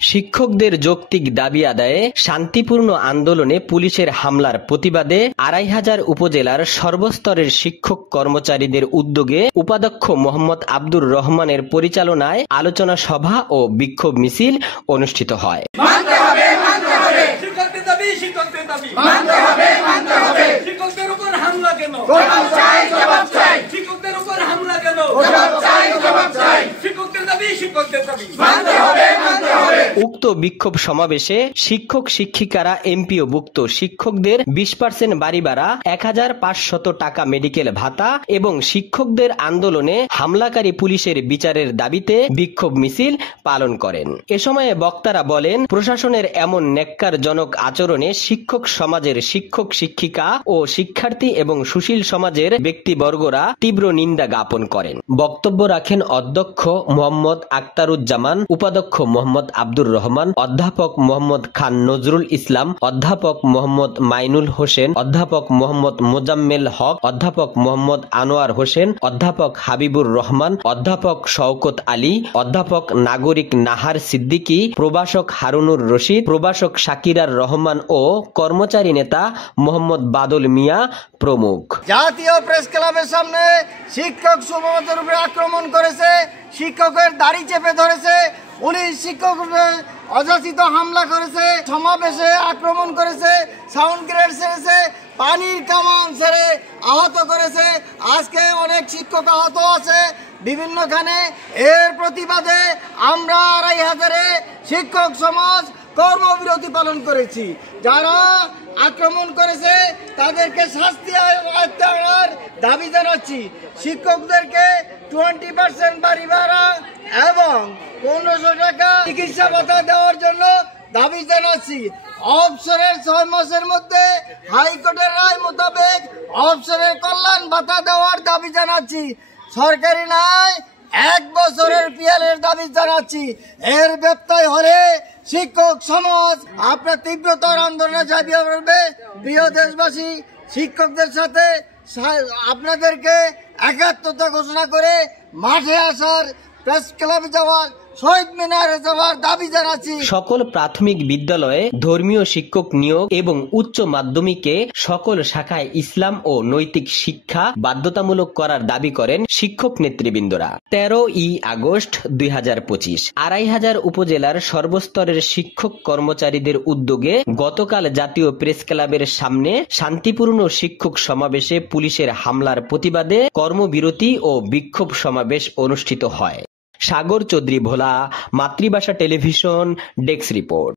শিক্ষকদের যৌক্তিক দাবি আদায়ে শান্তিপূর্ণ আন্দোলনে পুলিশের হামলার প্রতিবাদে ২৫০০ উপজেলার সর্বস্তরের শিক্ষক কর্মচারীদের উদ্যোগে উপাধ্যক্ষ মোহাম্মদ আব্দুর রহমানের পরিচালনায় আলোচনা সভা ও বিক্ষোভ মিছিল অনুষ্ঠিত হয়। উক্ত বিক্ষোভ সমাবেশে শিক্ষক শিক্ষিকারা এমপিওভুক্ত শিক্ষকদের 20% বাড়ি ভাড়া, ১৫০০ টাকা মেডিকেল ভাতা এবং শিক্ষকদের আন্দোলনে হামলাকারী পুলিশের বিচারের দাবিতে বিক্ষোভ মিছিল পালন করেন। এ সময়ে বক্তারা বলেন, প্রশাসনের এমন ন্যাক্কারজনক আচরণে শিক্ষক সমাজের শিক্ষক শিক্ষিকা ও শিক্ষার্থী এবং সুশীল সমাজের ব্যক্তিবর্গরা তীব্র নিন্দা জ্ঞাপন করেন। বক্তব্য রাখেন অধ্যক্ষ মোহাম্মদ আখতারুজ্জামান, উপাধ্যক্ষ মোহাম্মদ আব্দুর রহমান, অধ্যাপক মোহাম্মদ খান নজরুল ইসলাম, অধ্যাপক মোহাম্মদ মাইনুল হোসেন, অধ্যাপক মোহাম্মদ মোজাম্মেল হক, অধ্যাপক মোহাম্মদ আনোয়ার হোসেন, অধ্যাপক হাবিবুর রহমান, অধ্যাপক শওকত আলী, অধ্যাপক নাগরিক নাহার সিদ্দিকী, প্রভাষক হারুনুর রশিদ, প্রভাষক শাকিরার রহমান ও কর্মচারী নেতা মোহাম্মদ বাদল মিয়া প্রমুখ। জাতীয় প্রেস ক্লাবের সামনে শিক্ষক সমবেতের উপরে আক্রমণ করেছে, শিক্ষকের দাড়ি চেপে ধরেছে, পুলিশ শিক্ষকদের অযাচিত হামলা করেছে, সমাবেশে আক্রমণ করেছে, সাউন্ড গ্রেনেড ছেড়েছে, পানির কামান ছেড়ে আহত করেছে। আজকে অনেক শিক্ষক আহত আছে বিভিন্নখানে। এর প্রতিবাদে আমরা ২৫০০ শিক্ষক সমাজ কর্মবিরতি পালন করেছি। যারা আক্রমণ করেছে তাদেরকে শাস্তি আনার দাবি জানাচ্ছি। শিক্ষকদেরকে 20% বাড়ি ভাড়া এবং ১৫০০ টাকা চিকিৎসা ভাতা দেওয়ার জন্য দাবি জানাচ্ছি। অবসরের 6 মাসের মধ্যে হাইকোর্টের রায় মোতাবেক অবসরের কল্যাণ ভাতা দেওয়ার দাবি জানাচ্ছি। সরকারি নয় 1 বছরের পিয়ালের দাবি জানাচ্ছি। এর ব্যত্যয় হলে শিক্ষক সমাজ আপনার তীব্রতর আন্দোলনে ঝাঁপিয়ে পড়বে। প্রিয় দেশবাসী, শিক্ষকদের সাথে আপনাদেরকে একাত্মতা ঘোষণা করে মাঠে আসার, প্রেস ক্লাবে যাওয়ার, শহীদ মিনারে যাওয়ার দাবি জানাচ্ছি। সকল প্রাথমিক বিদ্যালয়ে ধর্মীয় শিক্ষক নিয়োগ এবং উচ্চ মাধ্যমিকে সকল শাখায় ইসলাম ও নৈতিক শিক্ষা বাধ্যতামূলক করার দাবি করেন শিক্ষক নেতৃবৃন্দরা। 13 আগস্ট 2025 ২৫০০ উপজেলার সর্বস্তরের শিক্ষক কর্মচারীদের উদ্যোগে গতকাল জাতীয় প্রেস ক্লাবের সামনে শান্তিপূর্ণ শিক্ষক সমাবেশে পুলিশের হামলার প্রতিবাদে কর্মবিরতি ও বিক্ষোভ সমাবেশ অনুষ্ঠিত হয়। সাগর চৌধুরী ভোলা, মাতৃভাষা টেলিভিশন, ডেস্ক রিপোর্ট।